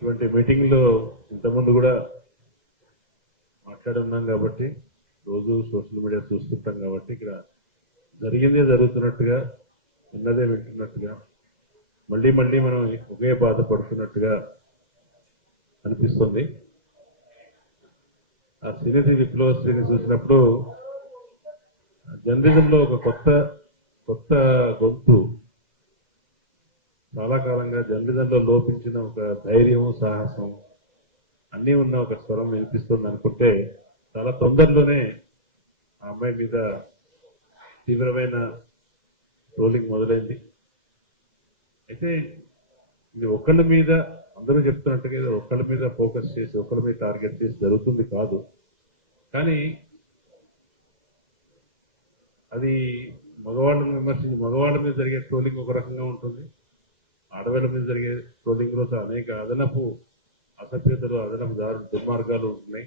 ఇటువంటి మీటింగ్లో ఇంతకుముందు కూడా మాట్లాడి ఉన్నాం కాబట్టి రోజు సోషల్ మీడియా చూస్తుంటాం కాబట్టి ఇక్కడ జరిగిందే జరుగుతున్నట్టుగా ఉన్నదే వింటున్నట్టుగా మళ్ళీ మళ్ళీ మనం ఒకే బాధపడుతున్నట్టుగా అనిపిస్తుంది. ఆ శ్రీనిధి విప్లవ శ్రీని చూసినప్పుడు జర్నలిజంలో ఒక కొత్త గొంతు చాలా కాలంగా జర్నలిజంలో లోపించిన ఒక ధైర్యం సాహసం అన్నీ ఉన్న ఒక స్వరం వినిపిస్తుంది అనుకుంటే చాలా తొందరలోనే ఆ అమ్మాయి మీద తీవ్రమైన ట్రోలింగ్ మొదలైంది. అయితే ఇది ఒకళ్ళ మీద అందరూ చెప్తున్నట్టుగా ఒకళ్ళ మీద ఫోకస్ చేసి ఒకళ్ళ మీద టార్గెట్ చేసి జరుగుతుంది కాదు. కానీ అది మగవాళ్ళని విమర్శించి మగవాళ్ళ మీద జరిగే ట్రోలింగ్ ఒక రకంగా ఉంటుంది, ఆడవాళ్ళ మీద జరిగే ట్రోలింగ్ లో అనేక అదనపు అసభ్యతలు అదనపు దుర్మార్గాలు ఉంటున్నాయి.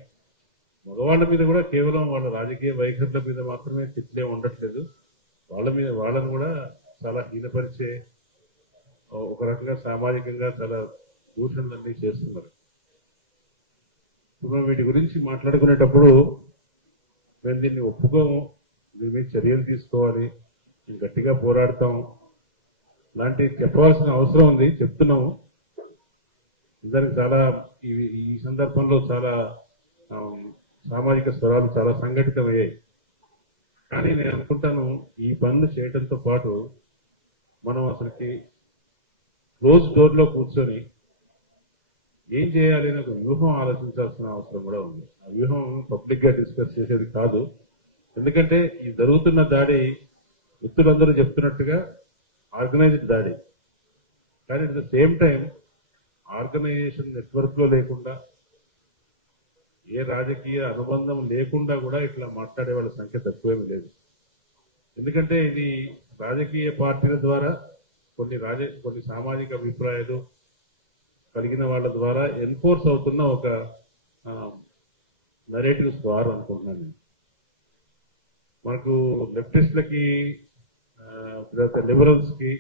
మగవాళ్ళ మీద కూడా కేవలం వాళ్ళ రాజకీయ వైఖరుల మీద మాత్రమే తిట్లే ఉండట్లేదు, వాళ్ళని కూడా చాలా హీనపరిచే ఒక రకంగా సామాజికంగా చాలా దూషణలన్నీ చేస్తున్నారు. మనం వీటి గురించి మాట్లాడుకునేటప్పుడు మేము దీన్ని ఒప్పుకోము, దీని మీద చర్యలు తీసుకోవాలి, మేము గట్టిగా పోరాడతాం లాంటి చెప్పవలసిన అవసరం ఉంది, చెప్తున్నాము. దానికి చాలా ఈ సందర్భంలో చాలా సామాజిక స్వరాలు చాలా సంఘటితమయ్యాయి. కానీ నేను అనుకుంటాను ఈ పనులు చేయడంతో పాటు మనం అసలుకి క్లోజ్ డోర్ లో కూర్చొని ఏం చేయాలి అని ఒక వ్యూహం ఆలోచించాల్సిన అవసరం కూడా ఉంది. ఆ వ్యూహం పబ్లిక్ గా డిస్కస్ చేసేది కాదు. ఎందుకంటే ఈ జరుగుతున్న దాడి వ్యక్తులందరూ చెప్తున్నట్టుగా ఆర్గనైజ్డ్ దాడి. కానీ at the same time organisation network లో లేకుండా ఏ రాజకీయ అనుబంధం లేకుండా కూడా ఇట్లా మాట్లాడే వాళ్ళ సంఖ్య తక్కువేమీ లేదు. ఎందుకంటే ఇది రాజకీయ పార్టీల ద్వారా కొన్ని సామాజిక అభిప్రాయాలు కలిగిన వాళ్ళ ద్వారా ఎన్ఫోర్స్ అవుతున్న ఒక నరేటివ్స్ వార్ అనుకుంటున్నాను నేను. మనకు లెఫ్టిస్టులకి లేకపోతే లిబరల్స్ కి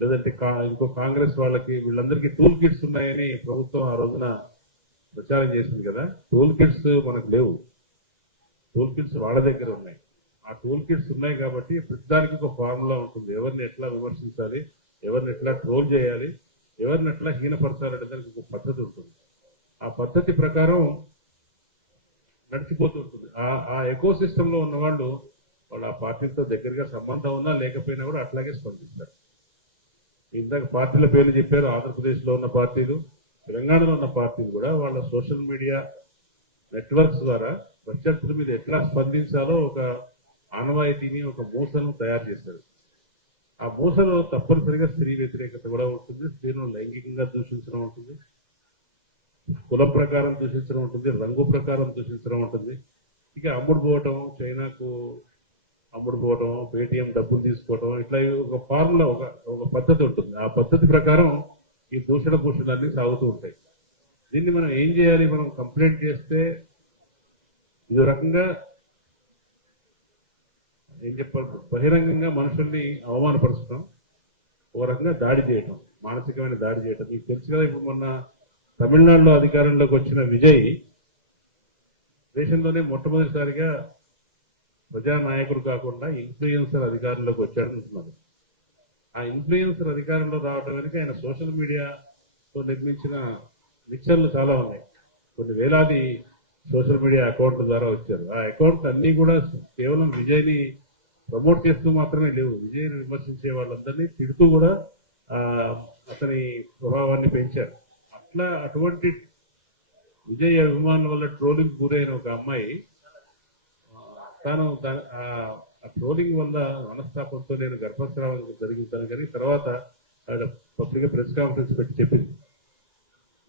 లేదంటే ఇంకో కాంగ్రెస్ వాళ్ళకి వీళ్ళందరికీ టూల్ కిట్స్ ఉన్నాయని ప్రభుత్వం ఆ రోజున ప్రచారం చేసింది కదా. టూల్ కిట్స్ మనకు లేవు, టూల్ కిట్స్ వాళ్ళ దగ్గర ఉన్నాయి. ఆ టూల్ కిట్స్ ఉన్నాయి కాబట్టి ప్రతిదానికి ఒక ఫార్ములా ఉంటుంది, ఎవరిని ఎట్లా విమర్శించాలి, ఎవరిని ఎట్లా ట్రోల్ చేయాలి, ఎవరిని ఎట్లా హీనపరచాలంటే దానికి ఒక పద్ధతి ఉంటుంది. ఆ పద్ధతి ప్రకారం నడిచిపోతుంటుంది. ఆ ఎకో సిస్టమ్ లో ఉన్న వాళ్ళు ఆ పార్టీలతో దగ్గరగా సంబంధం ఉన్నా లేకపోయినా కూడా అట్లాగే స్పందిస్తారు. ఇందాక పార్టీల పేర్లు చెప్పారు. ఆంధ్రప్రదేశ్ లో ఉన్న పార్టీలు, తెలంగాణలో ఉన్న పార్టీలు కూడా వాళ్ళ సోషల్ మీడియా నెట్వర్క్స్ ద్వారా ప్రత్యర్థుల మీద ఎట్లా స్పందించాలో ఒక ఆనవాయితీని ఒక మూసను తయారు చేశారు. ఆ మూసలో తప్పనిసరిగా స్త్రీ వ్యతిరేకత కూడా ఉంటుంది, స్త్రీలను లైంగికంగా దూషించడం ఉంటుంది, కుల ప్రకారం దూషించడం ఉంటుంది, రంగు ప్రకారం దూషించడం ఉంటుంది. ఇక అమ్ముడు పోవటం, చైనాకు అమ్ముడు పోవటం, పేటీఎం డబ్బులు తీసుకోవటం, ఇట్లా ఒక ఫార్ములా ఒక పద్ధతి ఉంటుంది. ఆ పద్ధతి ప్రకారం ఈ దూషణ భూషణాన్ని సాగుతూ ఉంటాయి. దీన్ని మనం ఏం చేయాలి? మనం కంప్లైంట్ చేస్తే ఇది రకంగా ఏం చెప్పాలి, బహిరంగంగా మనుషుల్ని అవమానపరచడం, ఒక రకంగా దాడి చేయటం, మానసికమైన దాడి చేయటం. మీకు తెలుసు కదా, ఇప్పుడు మొన్న తమిళనాడులో అధికారంలోకి వచ్చిన విజయ్ దేశంలోనే మొట్టమొదటిసారిగా ప్రజానాయకుడు కాకుండా ఇన్ఫ్లుయెన్సర్ అధికారంలోకి వచ్చాడంటున్నారు. ఆ ఇన్ఫ్లుయెన్సర్ అధికారంలో రావడం వెనుక ఆయన సోషల్ మీడియాతో నిర్మించిన మిక్చర్లు చాలా ఉన్నాయి. కొన్ని వేలాది సోషల్ మీడియా అకౌంట్ల ద్వారా వచ్చారు. ఆ అకౌంట్లు అన్ని కూడా కేవలం విజయ్ని ప్రమోట్ చేస్తూ మాత్రమే లేవు, విజయ్ని విమర్శించే వాళ్ళందరినీ తిడుతూ కూడా అతని ప్రభావాన్ని పెంచారు. అటువంటి విజయ్ అభిమానుల వల్ల ట్రోలింగ్ గురైన ఒక అమ్మాయి తాను ఆ ట్రోలింగ్ వల్ల మనస్తాపంతో నేను గర్భస్రావం జరుగుతాను కానీ తర్వాత పబ్లిక్ ప్రెస్ కాన్ఫరెన్స్ పెట్టి చెప్పింది.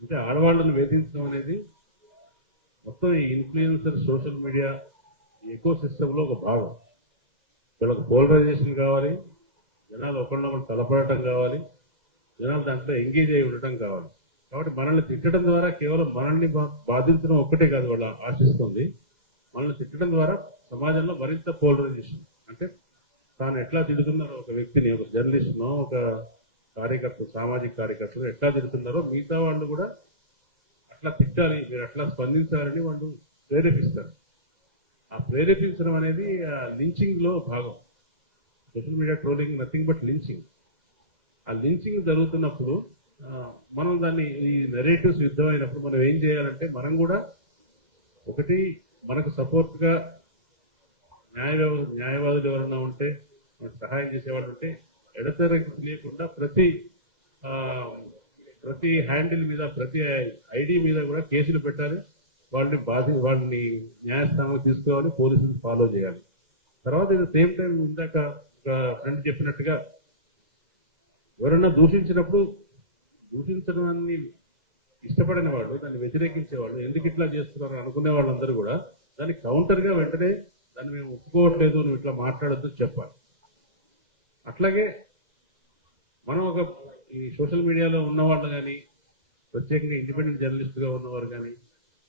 అంటే ఆడవాళ్లను వేధించడం అనేది మొత్తం ఈ influencer social media eco system లో ఒక భాగం. వీళ్ళకి పోలరైజేషన్ కావాలి, జనాలు ఒకళ్ళొకళ్ళు తలపడటం కావాలి, జనాలు దాంట్లో ఎంగేజ్ అయి ఉండటం కావాలి. కాబట్టి మనల్ని తిట్టడం ద్వారా కేవలం మనల్ని బాధించడం ఒక్కటే కాదు వాళ్ళు ఆశిస్తుంది, మనల్ని తిట్టడం ద్వారా సమాజంలో మరింత పోలరైజేషన్. అంటే తాను ఎట్లా తిడుతున్నారో ఒక వ్యక్తిని, ఒక జర్నలిస్ట్నో ఒక కార్యకర్త, సామాజిక కార్యకర్తలు ఎట్లా తిడుతున్నారో మిగతా వాళ్ళు కూడా అట్లా తిట్టాలి, మీరు అట్లా స్పందించాలని వాళ్ళు ప్రేరేపిస్తారు. ఆ ప్రేరేపించడం అనేది లించింగ్ లో భాగం. Social media trolling nothing but lynching. ఆ లించింగ్ జరుగుతున్నప్పుడు మనం దాన్ని ఈ నెరేటివ్స్ యుద్ధం అయినప్పుడు మనం ఏం చేయాలంటే మనం కూడా ఒకటి మనకు సపోర్ట్ గా న్యాయవాదులు ఎవరన్నా ఉంటే మనకు సహాయం చేసేవాళ్ళు ఉంటే ఎడతెరకి లేకుండా ప్రతి హ్యాండిల్ మీద ప్రతి ఐడి మీద కూడా కేసులు పెట్టాలి. వాళ్ళని న్యాయస్థానంలో తీసుకోవాలి, పోలీసులు ఫాలో చేయాలి. తర్వాత ఇది సేమ్ టైం ఇందాక ఒక ఫ్రెండ్ చెప్పినట్టుగా ఎవరన్నా దూషించినప్పుడు దూషించడాన్ని ఇష్టపడిన వాళ్ళు, దాన్ని వ్యతిరేకించే వాళ్ళు, ఎందుకు ఇట్లా చేస్తున్నారు అనుకునే వాళ్ళందరూ కూడా దానికి కౌంటర్ గా వెంటనే దాన్ని మేము ఒప్పుకోవట్లేదు, నువ్వు ఇట్లా మాట్లాడద్దు చెప్పాలి. అట్లాగే మనం ఈ సోషల్ మీడియాలో ఉన్నవాళ్ళు కానీ, ప్రత్యేకంగా ఇండిపెండెంట్ జర్నలిస్ట్ గా ఉన్నవారు కానీ,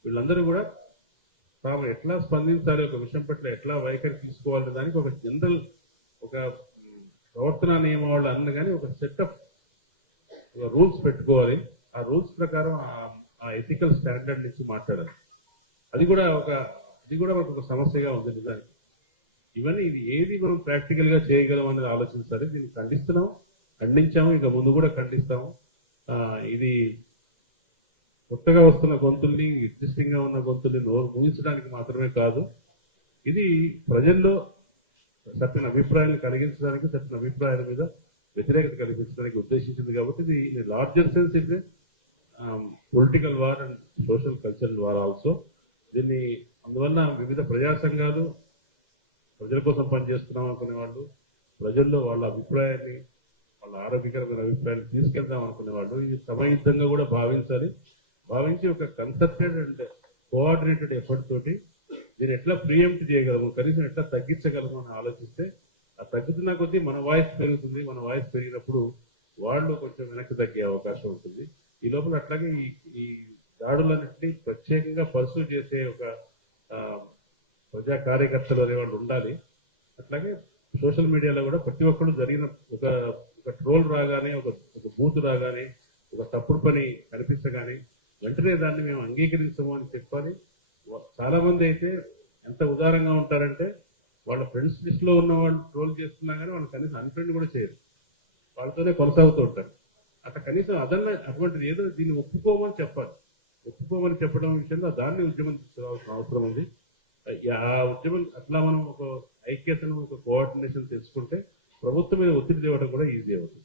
వీళ్ళందరూ కూడా తాము ఎట్లా స్పందించాలి, ఒక విషయం పట్ల ఎట్లా వైఖరి తీసుకోవాలి దానికి ఒక జనరల్ ఒక ప్రవర్తన నియమావళి అన్న కానీ ఒక సెటప్ రూల్స్ పెట్టుకోవాలి. ఆ రూల్స్ ప్రకారం ఆ ఎథికల్ స్టాండర్డ్ నుంచి మాట్లాడాలి. అది కూడా మనకు ఒక సమస్యగా ఉంది నిజానికి. ఇవన్నీ ఇది ఏది మనం ప్రాక్టికల్ గా చేయగలం అనేది ఆలోచించాలి. దీన్ని ఖండించాము, ఇక ముందు కూడా ఖండిస్తాము. ఇది కొత్తగా వస్తున్న గొంతుల్ని, ఎగ్జిస్టింగ్ గా ఉన్న గొంతుల్ని ఊహించడానికి మాత్రమే కాదు, ఇది ప్రజల్లో సరైన అభిప్రాయాన్ని కలిగించడానికి, సరైన అభిప్రాయాల మీద వ్యతిరేకత కల్పించడానికి ఉద్దేశించింది. కాబట్టి ఇది larger sense it political war and social cultural war also. దీన్ని అందువల్ల వివిధ ప్రజా సంఘాలు, ప్రజల కోసం పనిచేస్తున్నాం అనుకునే వాళ్ళు, ప్రజల్లో వాళ్ళ అభిప్రాయాన్ని, వాళ్ళ ఆరోగ్యకరమైన అభిప్రాయాన్ని తీసుకెళ్దాం అనుకునే వాళ్ళు ఇది సమయుద్ధంగా కూడా భావించి ఒక కన్సర్టెడ్ అండ్ కోఆర్డినేటెడ్ ఎఫర్ట్ తోటి దీన్ని ఎట్లా ప్రియంప్ట్ చేయగలము, కనీసం ఎట్లా తగ్గించగలము అని ఆలోచిస్తే ఆ తగ్గుతున్న కొద్దీ మన వాయిస్ పెరుగుతుంది. మన వాయిస్ పెరిగినప్పుడు వాళ్ళు కొంచెం వెనక్కి తగ్గే అవకాశం ఉంటుంది. ఈ లోపల అట్లాగే ఈ దాడులన్నింటినీ ప్రత్యేకంగా పర్సూ చేసే ఒక ప్రజా కార్యకర్తలు అనేవాళ్ళు ఉండాలి. అట్లాగే సోషల్ మీడియాలో కూడా ప్రతి ఒక్కరు జరిగిన ఒక ట్రోల్ రాగానే, ఒక బూత్ రాగానే, ఒక తప్పుడు పని కనిపించగానే వెంటనే దాన్ని మేము అంగీకరించము అని చెప్పాలి. చాలా మంది అయితే ఎంత ఉదారంగా ఉంటారంటే వాళ్ళ ఫ్రెండ్స్ లిస్ట్ లో ఉన్న వాళ్ళు ట్రోల్ చేస్తున్నా కానీ వాళ్ళు కనీసం అన్ఫ్రెండ్ కూడా చేయరు, వాళ్ళతోనే కొనసాగుతూ ఉంటారు. అట్లా కనీసం అటువంటిది ఏదో దీన్ని ఒప్పుకోమని చెప్పాలి. ఒప్పుకోమని చెప్పడం విషయంలో దాన్ని ఉద్యమం తీసుకోవాల్సిన అవసరం ఉంది. ఆ ఉద్యమం అట్లా మనం ఒక ఐక్యతను, ఒక కోఆర్డినేషన్ తెచ్చుకుంటే ప్రభుత్వం మీద ఒత్తిడి తేవడం కూడా ఈజీ అవుతుంది.